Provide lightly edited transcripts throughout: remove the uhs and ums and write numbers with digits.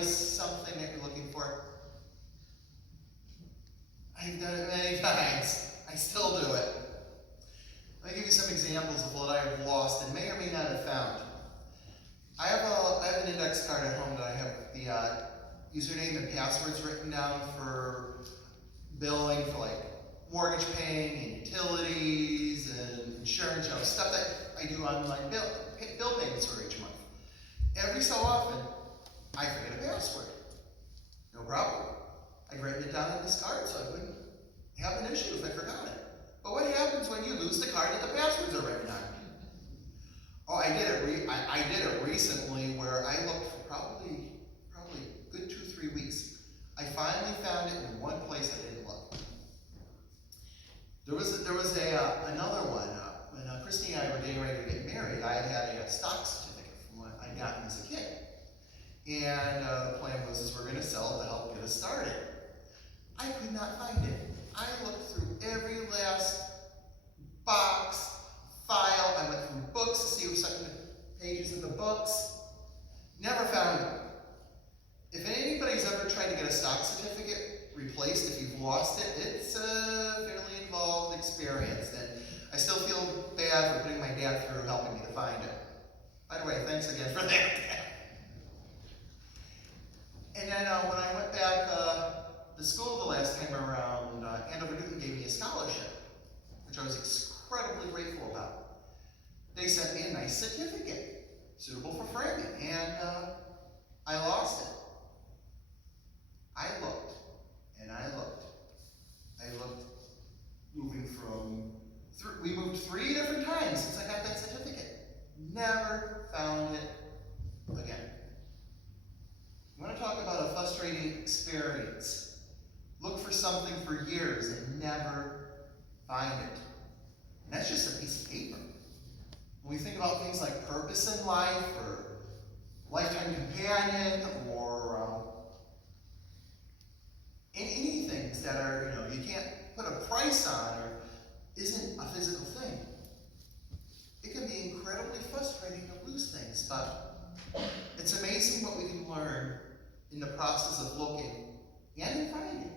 replace something that you're looking for? I've done it many times. I still do it. Let me give you some examples of what I've lost and may or may not have found. I have an index card at home that I have the username and passwords written down for billing, for like mortgage paying and utilities and insurance, stuff that I do online bill payments for each month. Every so often, I forget a password. No problem. I'd written it down on this card so I wouldn't have an issue if I forgot it. But what happens when you lose the card that the passwords are written on? Oh, I did it recently where I looked for probably a good 2-3 weeks. I finally found it in one place I didn't look. There was another one. When Christy and I were getting ready to get married, I had a stock certificate from what I'd gotten as a kid. And the plan was we're going to sell it to help get us started. I could not find it. I looked through every last box, file. I went through books to see certain pages of the books. Never found it. If anybody's ever tried to get a stock certificate replaced, if you've lost it, it's a fairly involved experience. And I still feel bad for putting my dad through helping me to find it. By the way, thanks again for that. And then when I went back to school the last time around, Andover Newton gave me a scholarship, which I was incredibly grateful about. They sent me a nice certificate, suitable for framing, and I lost it. I looked, and I looked. We moved 3 different times since I got that certificate. Never found it again. You want to talk about a frustrating experience? Look for something for years and never find it. And that's just a piece of paper. When we think about things like purpose in life, or lifetime companion, or any things that are, you can't put a price on or isn't a physical thing, it can be incredibly frustrating to lose things, but it's amazing what we can learn in the process of looking and in finding,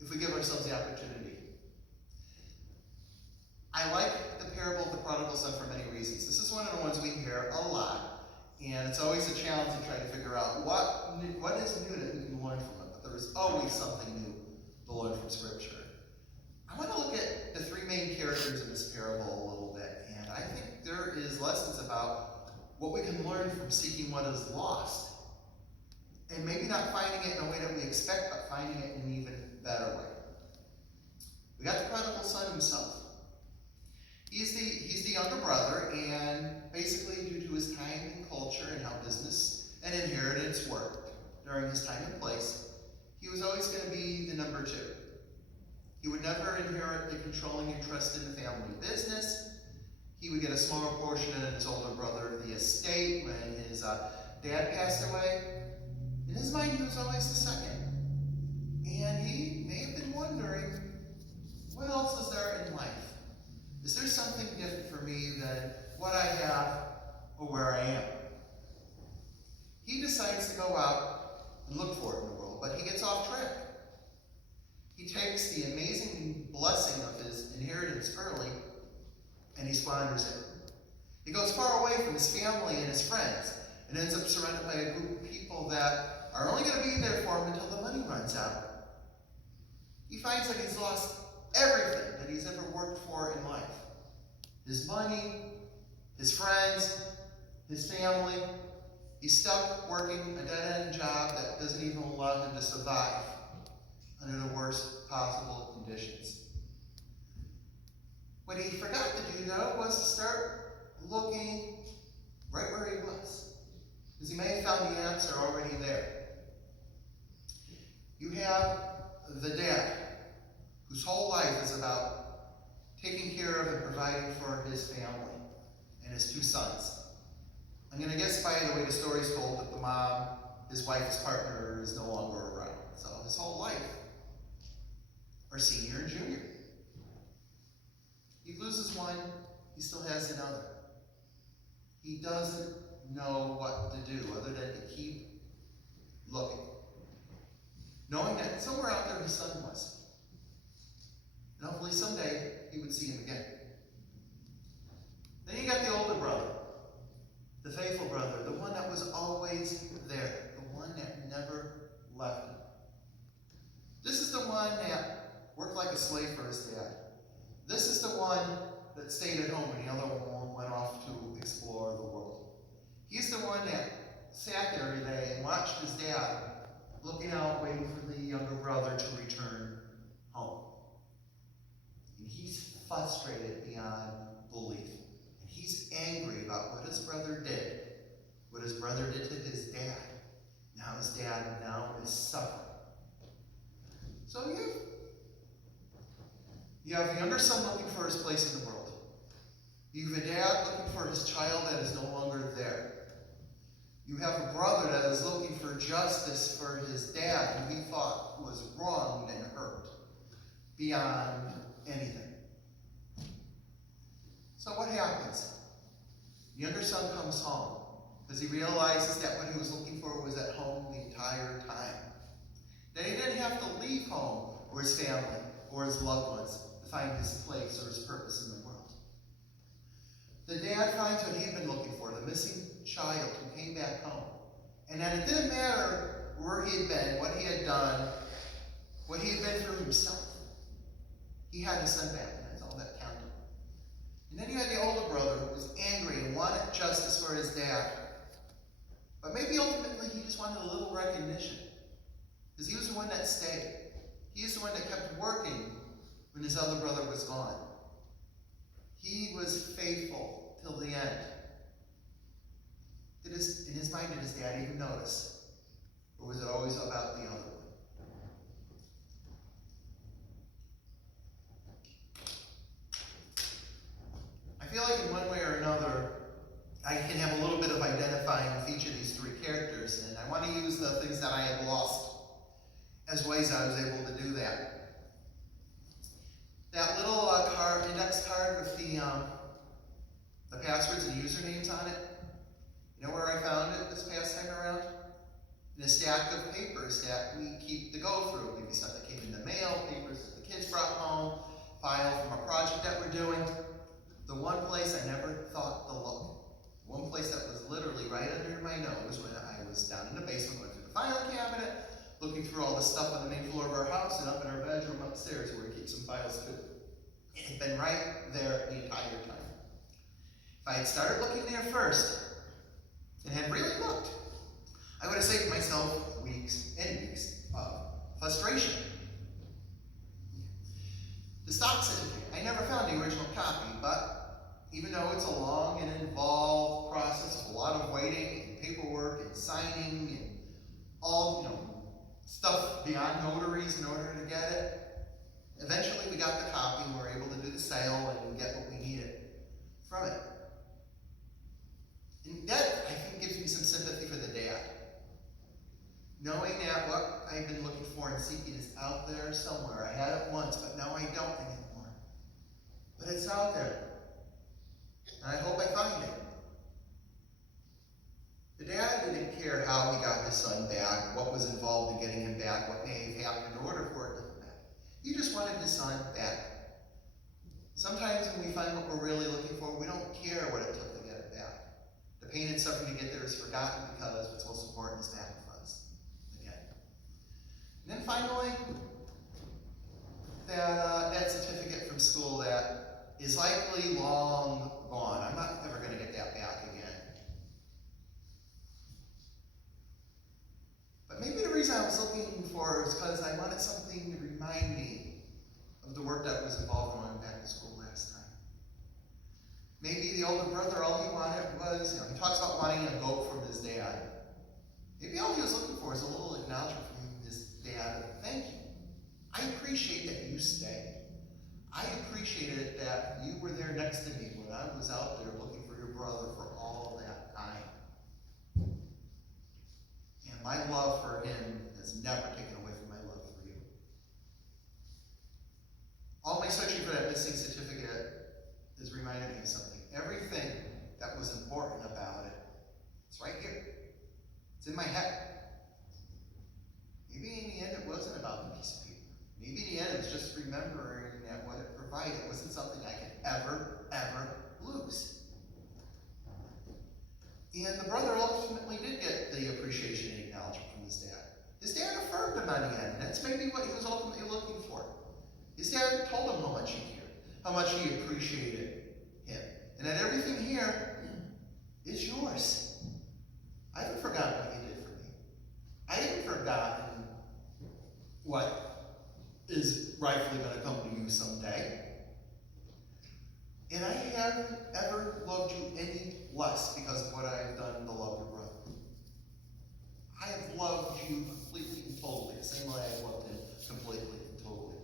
if we give ourselves the opportunity. I like the parable of the prodigal son for many reasons. This is one of the ones we hear a lot, and it's always a challenge to try to figure out what is new that we can learn from it, but there is always something new to learn from Scripture. I want to look at the 3 main characters in this parable a little bit, and I think there is lessons about what we can learn from seeking what is lost, and maybe not finding it in a way that we expect, but finding it in an even better way. We got the prodigal son himself. He's the younger brother, and basically due to his time and culture and how business and inheritance worked during his time and place, he was always going to be the number 2. He would never inherit the controlling interest in the family business. He would get a smaller portion than his older brother of the estate when his dad passed away. In his mind, he was always the second. And he may have been wondering, what else is there in life? Is there something different for me than what I have or where I am? He decides to go out and look for it in the world, but he gets off track. He takes the amazing blessing of his inheritance early, and he squanders it. He goes far away from his family and his friends, and ends up surrounded by a group of people that are only going to be there for him until the money runs out. He finds that he's lost everything that he's ever worked for in life. His money, his friends, his family. He's stuck working a dead-end job that doesn't even allow him to survive under the worst possible conditions. What he forgot to do, though, was to start looking right where he was, because he may have found the answer already there. You have the dad, whose whole life is about taking care of and providing for his family and his 2 sons. I'm going to guess by the way the story's told that the mom, his wife, his partner, is no longer around. So his whole life are senior and junior. He loses one, he still has another. He doesn't know what to do other than to keep looking, knowing that somewhere out there his son was. And hopefully someday he would see him again. Then you got the older brother, the faithful brother, the one that was always there, the one that never left him. This is the one that worked like a slave for his dad. This is the one that stayed at home when the other one went off to explore the world. He's the one that sat there every day and watched his dad looking out, waiting for the younger brother to return home. And he's frustrated beyond belief. And he's angry about what his brother did. What his brother did to his dad. Now his dad now is suffering. So you have a younger son looking for his place in the world. You have a dad looking for his child that is no longer there. You have a brother that is looking for justice for his dad who he thought was wronged and hurt beyond anything. So what happens? The younger son comes home because he realizes that what he was looking for was at home the entire time. That he didn't have to leave home or his family or his loved ones to find his place or his purpose in the world. The dad finds what he had been looking for, the missing child who came back home. And that it didn't matter where he had been, what he had done, what he had been through himself. He had his son back, and that's all that counted. And then you had the older brother who was angry and wanted justice for his dad. But maybe ultimately he just wanted a little recognition. Because he was the one that stayed. He is the one that kept working when his other brother was gone. He was faithful till the end. In his mind, did his dad even notice? Or was it always about the other one? I feel like in one way or another, I can have a little bit of identifying with each of these three characters, and I want to use the things that I had lost as ways I was able to do that. That little index card with the passwords and usernames on it, you know where I found it this past time around? In a stack of papers that we keep to go through. Maybe stuff that came in the mail, papers that the kids brought home, file from a project that we're doing. The one place I never thought to look. One place that was literally right under my nose when I was down in the basement going through the filing cabinet, looking through all the stuff on the main floor of our house and up in our bedroom upstairs where we keep some files too. It had been right there the entire time. If I had started looking there first and had really looked, I would have saved myself weeks and weeks of frustration. The stock certificate, I never found the original copy, but even though it's a long and involved process with a lot of waiting and paperwork and signing and all, stuff beyond notaries in order to get it, eventually we got the copy and we were able to do the sale and get what we needed from it. And that, I think, gives me some sympathy for the dad. Knowing that what I've been looking for and seeking is out there somewhere. I had it once, but now I don't anymore. But it's out there. And I hope I find it. The dad didn't care how he got his son back, what was involved in getting him back, what may have happened in order for it to come back. He just wanted his son back. Sometimes when we find what we're really looking for, we don't care what it took to get it back. The pain and suffering to get there is forgotten because what's most important is back with us again. And then finally, that certificate from school that is likely long gone. I'm not ever going to get that back again. But maybe the reason I was looking for it is because I wanted something to remind me of the work that was involved in going back to school last time. Maybe the older brother, all he wanted was, he talks about wanting a goat from his dad. Maybe all he was looking for is a little acknowledgement from his dad. Thank you. I appreciate that you stayed. I appreciated that you were there next to me when I was out there looking for your brother for all that time. And my love for him has never taken away from my love for you. All my searching for that missing certificate is reminding me of something. Everything that was important about it, it's right here. It's in my head. And the brother ultimately did get the appreciation and acknowledgement from his dad. His dad affirmed him on the end, and that's maybe what he was ultimately looking for. His dad told him how much he cared, how much he appreciated him, and that everything here is yours. I haven't forgotten what you did for me. I haven't forgotten what is rightfully going to come to you someday. And I haven't ever loved you any less because of what I have done to love your brother. I have loved you completely and totally, the same way I loved him completely and totally.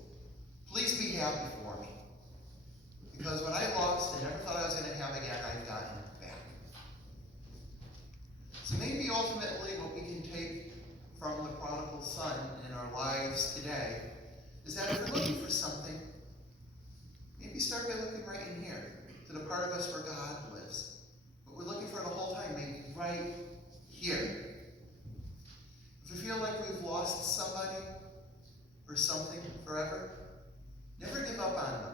Please be happy for me. Because what I lost and never thought I was going to have again, I've gotten back. So maybe ultimately what we can take from the prodigal son in our lives today is that if we're looking for something, maybe start by looking right in here, to the part of us where God lives. But we're looking for the whole time, maybe right here. If we feel like we've lost somebody or something forever, never give up on them.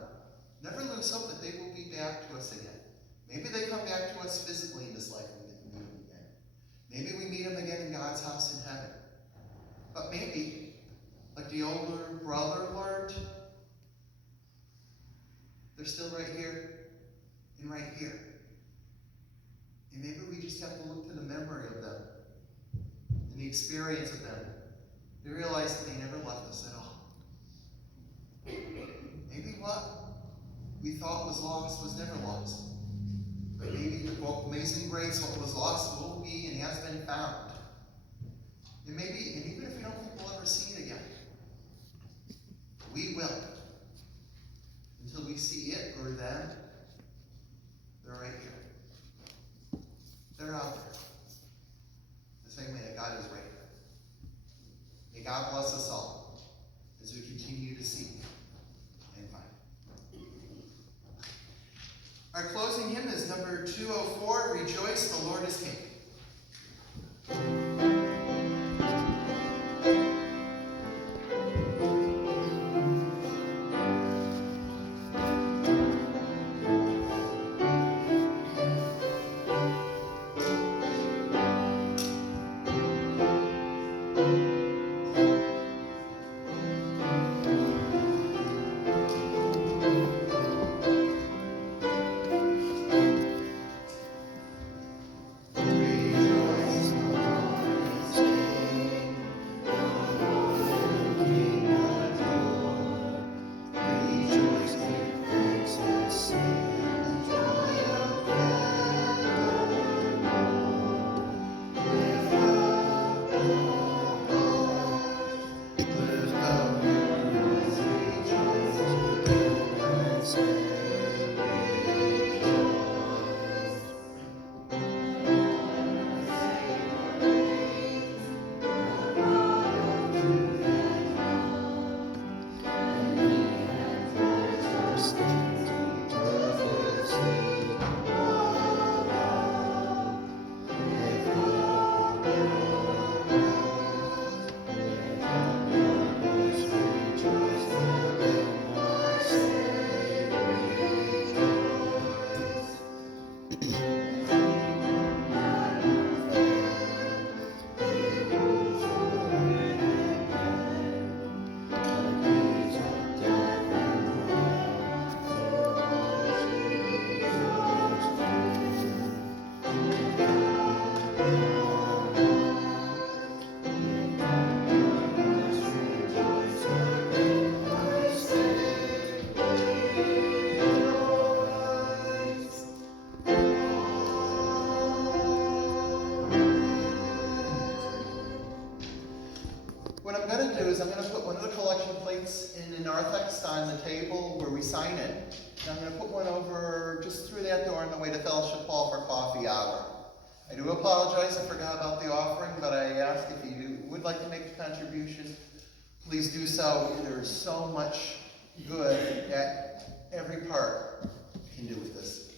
Never lose hope that they will be back to us again. Maybe they come back to us physically in this life and we get to meet them again. Maybe we meet them again in God's house in heaven. But maybe, like the older brother learned, they're still right here and right here. And maybe we just have to look to the memory of them and the experience of them to realize that they never left us at all. Maybe what we thought was lost was never lost. But maybe the amazing grace, what was lost will be and has been found. And maybe, and even if we don't think we'll ever see it again, we will. Until we see it or them, they're right here. They're out there. The same way that God is right here. May God bless us all as we continue to seek and find. Our closing hymn is number 204, Rejoice, the Lord is King. I'm going to put one of the collection plates in the narthex on the table where we sign it. And I'm going to put one over just through that door on the way to Fellowship Hall for coffee hour. I do apologize, I forgot about the offering, but I ask if you would like to make a contribution, please do so. There's so much good that every part can do with this.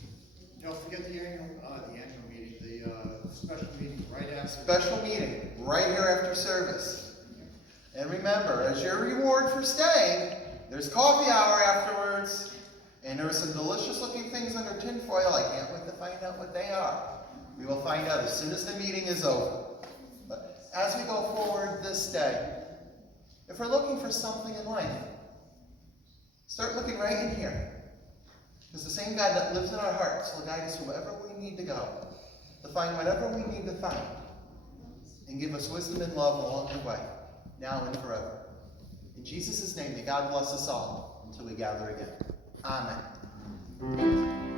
Don't forget the annual meeting, the special meeting right after. Special meeting right here after service. And remember, as your reward for staying, there's coffee hour afterwards, and there's some delicious looking things under tinfoil. I can't wait to find out what they are. We will find out as soon as the meeting is over. But as we go forward this day, if we're looking for something in life, start looking right in here. Because the same God that lives in our hearts will guide us to wherever we need to go, to find whatever we need to find, and give us wisdom and love along the way, now and forever. In Jesus' name, may God bless us all until we gather again. Amen.